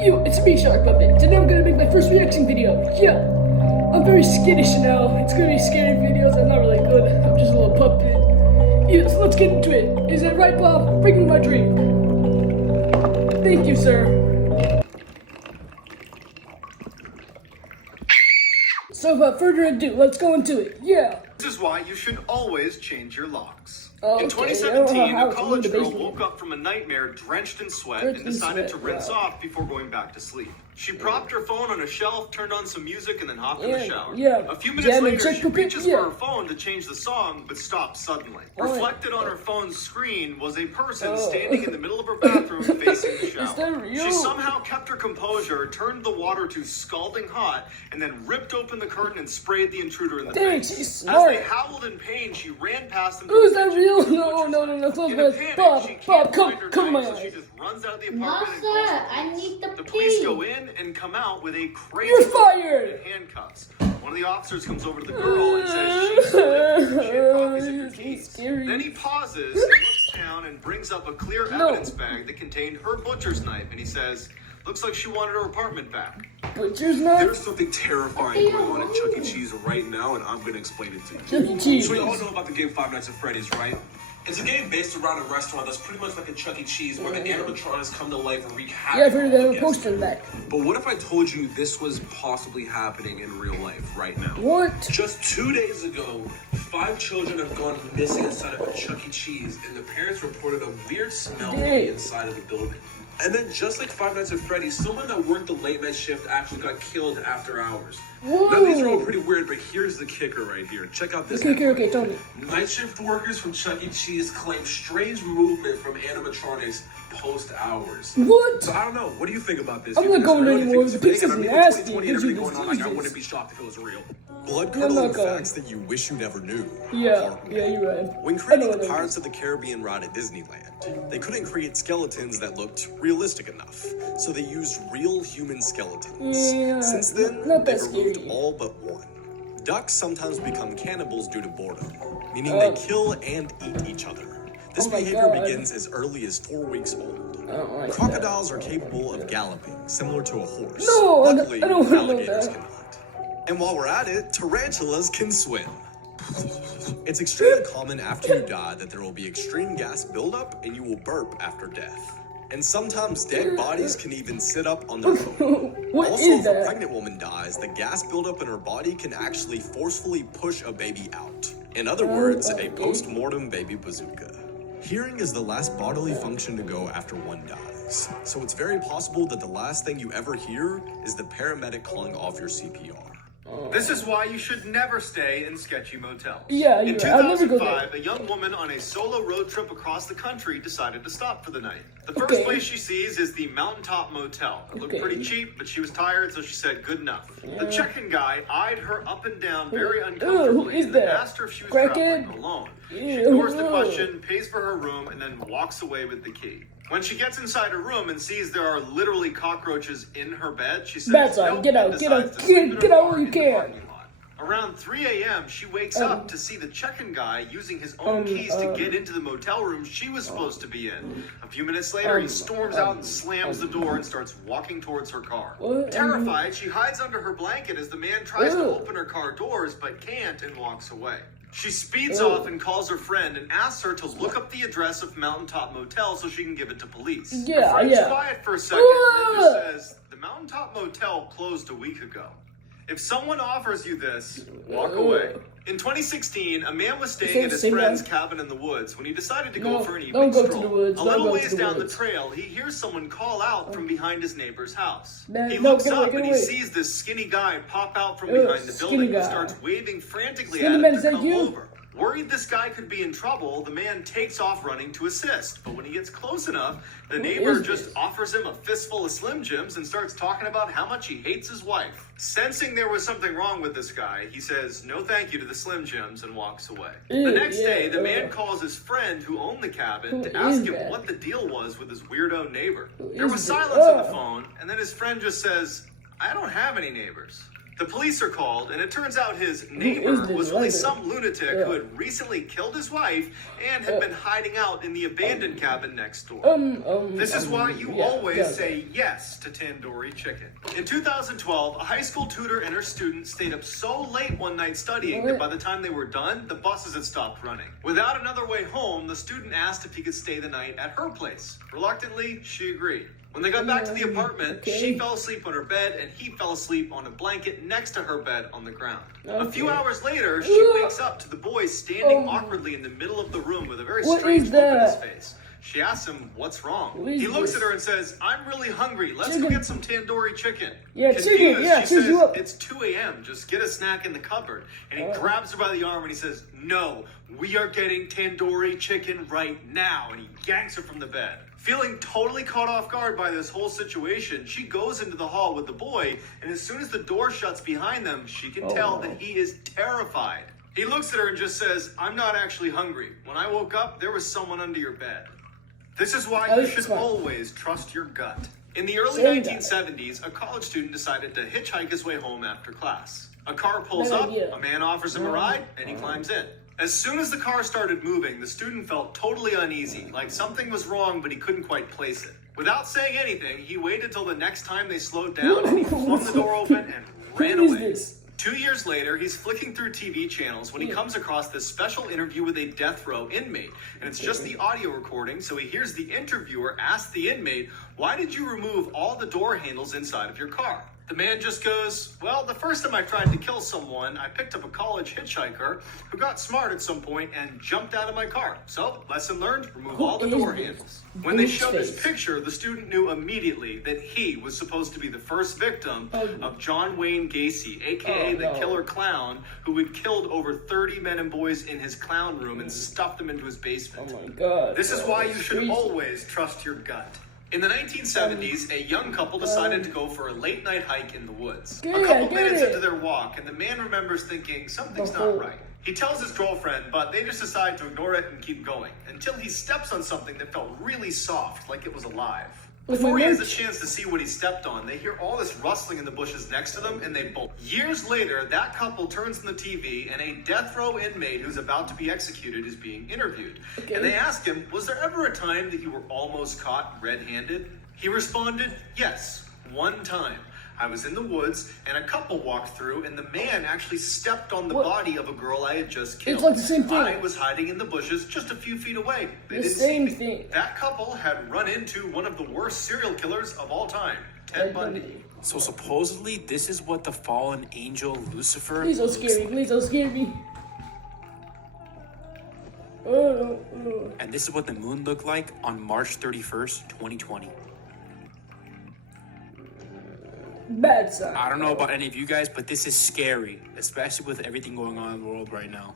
Yo, it's me, SharkPuppet. Today I'm gonna make my first reaction video. Yeah, I'm very skittish now. It's gonna be scary videos. I'm not really good. I'm just a little puppet. Yeah, so let's get into it. Is that right, Bob? Bring me my drink. Thank you, sir. So without further ado, let's go into it. Yeah. This is why you should always change your locks. Okay, In 2017, a college girl woke up from a nightmare drenched in sweat and decided to rinse off before going back to sleep. She propped her phone on a shelf, turned on some music, and then hopped in the shower. A few minutes later, she reaches for her phone to change the song, but stops suddenly. Reflected on her phone's screen was a person standing in the middle of her bathroom facing the shower. Is that real? She somehow kept her composure, turned the water to scalding hot, and then ripped open the curtain and sprayed the intruder in the face. She's smart. As they howled in pain, she ran past them. Oh, is that real? No, close my eyes. Bob, cover my eyes. She just runs out of the apartment and calls I need the the police go in and come out with a crazy You're fired! in handcuffs. One of the officers comes over to the girl and says she's slipped. She had copies of your keys. Then he pauses, looks down, and brings up a clear evidence bag that contained her butcher's knife, and he says, "Looks like she wanted her apartment back." Butcher's knife? There's something terrifying going on at Chuck E. Cheese right now, and I'm going to explain it to you. Chuck E. Cheese. So we all know about the game Five Nights at Freddy's, right? It's a game based around a restaurant that's pretty much like a Chuck E. Cheese, where the animatronics come to life and wreak havoc. Yeah, I've heard that poster in that. But what if I told you this was possibly happening in real life right now? What? Just 2 days ago, 5 children have gone missing inside of a Chuck E. Cheese, and the parents reported a weird smell from the inside of the building. And then, just like Five Nights at Freddy's, someone that worked the late night shift actually got killed after hours. Whoa. Now, these are all pretty weird, but here's the kicker right here. Check out this. Okay, tell me. Night shift workers from Chuck E. Cheese claim strange movement from animatronics post hours. What? So I don't know. What do you think about this? I'm not going anymore. The pizza's nasty. I wouldn't be shocked if it was real. Blood-curdling facts that you wish you never knew. Yeah, you're right. When creating the Pirates of the Caribbean ride at Disneyland, they couldn't create skeletons that looked realistic enough, so they used real human skeletons. Yeah, Since then, not that they've removed scary. all but one. Ducks sometimes become cannibals due to boredom, meaning they kill and eat each other. This behavior begins as early as 4 weeks old. Crocodiles are capable of galloping, similar to a horse. No, Luckily, I don't want alligators that. cannot. And while we're at it, tarantulas can swim. It's extremely common after you die that there will be extreme gas buildup and you will burp after death. And sometimes dead bodies can even sit up on their own. What Also, is if a that? pregnant woman dies, the gas buildup in her body can actually forcefully push a baby out. In other words, a post-mortem baby bazooka. Hearing is the last bodily function to go after one dies. So it's very possible that the last thing you ever hear is the paramedic calling off your CPR. This is why you should never stay in sketchy motels. Yeah, In I'll never go there. 2005, a young woman on a solo road trip across the country decided to stop for the night. The first place she sees is the Mountaintop Motel. It looked pretty cheap, but she was tired, so she said good enough. The check-in guy eyed her up and down very uncomfortably and then asked her if she was traveling alone. She ignores the question, pays for her room, and then walks away with the key. When she gets inside her room and sees there are literally cockroaches in her bed, she says, "Nope," get out where you can. Around 3 a.m., she wakes up to see the check-in guy using his own keys to get into the motel room she was supposed to be in. A few minutes later, he storms out and slams the door and starts walking towards her car. Terrified, she hides under her blanket as the man tries to open her car doors but can't and walks away. She speeds off and calls her friend and asks her to look up the address of Mountaintop Motel so she can give it to police. Her friend's quiet for a second and then just says, "The Mountaintop Motel closed a week ago. If someone offers you this, walk away." In 2016, a man was staying at his friend's cabin in the woods when he decided to go for an evening stroll. A little ways down the trail, he hears someone call out from behind his neighbor's house. He looks up and he sees this skinny guy pop out from behind the building and starts waving frantically at him to come over. Worried this guy could be in trouble, the man takes off running to assist. But when he gets close enough, the neighbor just offers him a fistful of Slim Jims and starts talking about how much he hates his wife. Sensing there was something wrong with this guy, he says no thank you to the Slim Jims and walks away. The next day, the man calls his friend who owned the cabin to ask him what the deal was with his weirdo neighbor. There was silence on the phone, and then his friend just says, "I don't have any neighbors." The police are called, and it turns out his neighbor was really some lunatic who had recently killed his wife and had been hiding out in the abandoned cabin next door. This is why you always say yes to tandoori chicken. In 2012, a high school tutor and her student stayed up so late one night studying that by the time they were done, the buses had stopped running. Without another way home, the student asked if he could stay the night at her place. Reluctantly, she agreed. When they got back to the apartment, she fell asleep on her bed and he fell asleep on a blanket next to her bed on the ground. A few hours later, she wakes up to the boy standing awkwardly in the middle of the room with a very strange look on his face. She asks him, "What's wrong?" He looks at her and says, "I'm really hungry. Let's go get some tandoori chicken." Confused, she says, "It's 2 a.m. Just get a snack in the cupboard." And he grabs her by the arm and he says, "No, we are getting tandoori chicken right now." And he yanks her from the bed. Feeling totally caught off guard by this whole situation, she goes into the hall with the boy, and as soon as the door shuts behind them, she can tell that he is terrified. He looks at her and just says, "I'm not actually hungry. When I woke up, there was someone under your bed." This is why you should always trust your gut. In the early 1970s, a college student decided to hitchhike his way home after class. A car pulls up, a man offers him a ride, and he climbs in. As soon as the car started moving, the student felt totally uneasy, like something was wrong, but he couldn't quite place it. Without saying anything, he waited till the next time they slowed down, and he flung the door open and ran away. 2 years later, he's flicking through TV channels when he comes across this special interview with a death row inmate. And it's just the audio recording, so he hears the interviewer ask the inmate, "Why did you remove all the door handles inside of your car?" The man just goes, "Well, the first time I tried to kill someone, I picked up a college hitchhiker who got smart at some point and jumped out of my car. So, lesson learned, remove all the door handles." When they showed this picture, the student knew immediately that he was supposed to be the first victim of John Wayne Gacy, aka the killer clown, who had killed over 30 men and boys in his clown room and stuffed them into his basement. Oh my God. This is why you should always trust your gut. In the 1970s, a young couple decided to go for a late-night hike in the woods. A couple minutes into their walk, and the man remembers thinking, something's not right. He tells his girlfriend, but they just decide to ignore it and keep going, until he steps on something that felt really soft, like it was alive. Before he has a chance to see what he stepped on, they hear all this rustling in the bushes next to them, and they bolt. Years later, that couple turns on the TV, and a death row inmate who's about to be executed is being interviewed. And they ask him, "Was there ever a time that you were almost caught red-handed?" He responded, "Yes, one time. I was in the woods, and a couple walked through, and the man actually stepped on the body of a girl I had just killed. It's like the same thing. I was hiding in the bushes just a few feet away. They didn't same see me." thing. That couple had run into one of the worst serial killers of all time, Ted Bundy. So supposedly, this is what the fallen angel Lucifer Please don't looks scare me. Please don't scare me. And this is what the moon looked like on March 31st, 2020. Bad sign. I don't know about any of you guys, but this is scary, especially with everything going on in the world right now.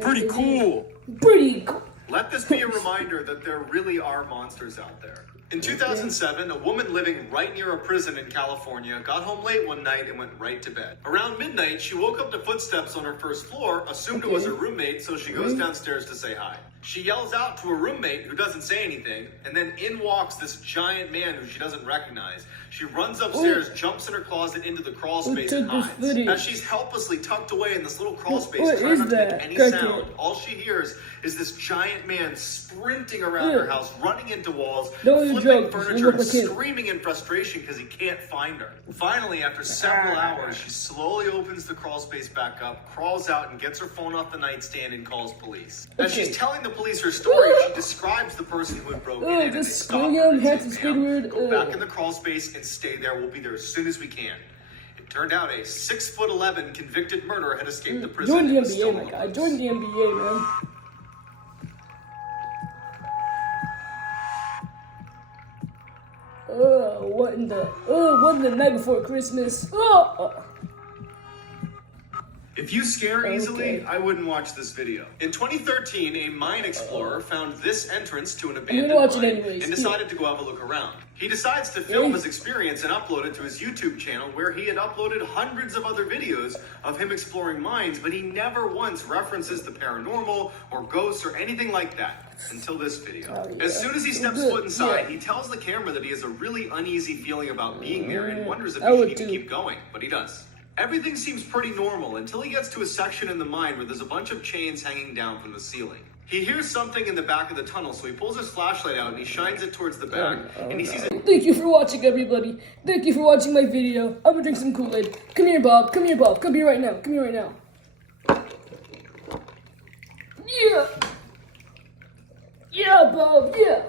Pretty cool. Pretty cool. Let this be a reminder that there really are monsters out there. In 2007, a woman living right near a prison in California got home late one night and went right to bed. Around midnight, she woke up to footsteps on her first floor, assumed it was her roommate, so she goes downstairs to say hi. She yells out to her roommate, who doesn't say anything, and then in walks this giant man who she doesn't recognize. She runs upstairs, jumps in her closet into the crawl space and hides. As she's helplessly tucked away in this little crawl space, trying not to make any sound, all she hears is this giant man sprinting around her house, running into walls, flipping furniture, and screaming in frustration because he can't find her. Finally, after several hours, she slowly opens the crawl space back up, crawls out, and gets her phone off the nightstand and calls police. As she's telling the police her story, she describes the person who had broken in, and they stop her and say, "Ma'am, go back in the crawl space and stay there. We'll be there as soon as we can." It turned out a 6'11" convicted murderer had escaped the prison. Join the NBA, my guy. Join the NBA, man. What in the night before Christmas? If you scare easily, I wouldn't watch this video. In 2013, a mine explorer found this entrance to an abandoned mine and decided to go have a look around. He decides to film his experience and upload it to his YouTube channel, where he had uploaded hundreds of other videos of him exploring mines, but he never once references the paranormal or ghosts or anything like that until this video. As soon as he steps foot inside, he tells the camera that he has a really uneasy feeling about being there and wonders if he should even keep going, but he does. Everything seems pretty normal until he gets to a section in the mine where there's a bunch of chains hanging down from the ceiling. He hears something in the back of the tunnel, so he pulls his flashlight out and he shines it towards the back, and he sees it. Thank you for watching, everybody. Thank you for watching my video. I'm gonna drink some Kool-Aid. Come here, Bob. Come here, Bob. Come here right now. Come here right now. Yeah. Yeah, Bob. Yeah.